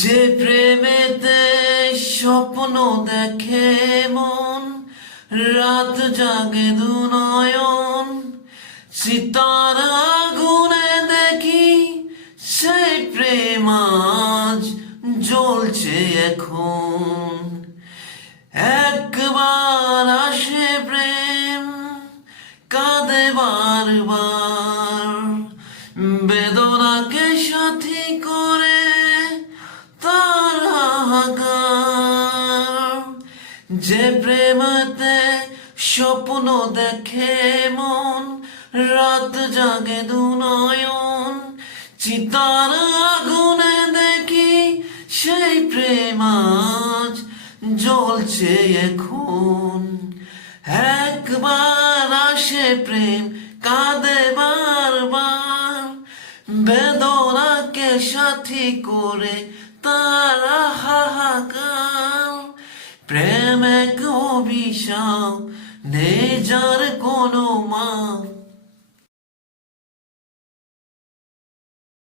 যে প্রেমেতে স্বপ্ন দেখে মন, রাত জাগে দু নয়ন, সিতার আগুনে দেখি সেই প্রেম আজ জ্বলছে এখন। একবার আসে প্রেম, কাঁদে বারবার, বেদনাকে সাথী করে তার হাহাকার। যে প্রেমতে স্বপ্ন দেখে মন, রাত জাগে দু নয়ন, চিতার আগুনে দেখি সেই প্রেম আজ জ্বলছে এখন। একবার আসে প্রেম, কাঁদে বারবার, বেদনাকে সাথী করে তারা হাহাকার। প্রেম এক অভিশাপ, নেই যার কোনো মাপ,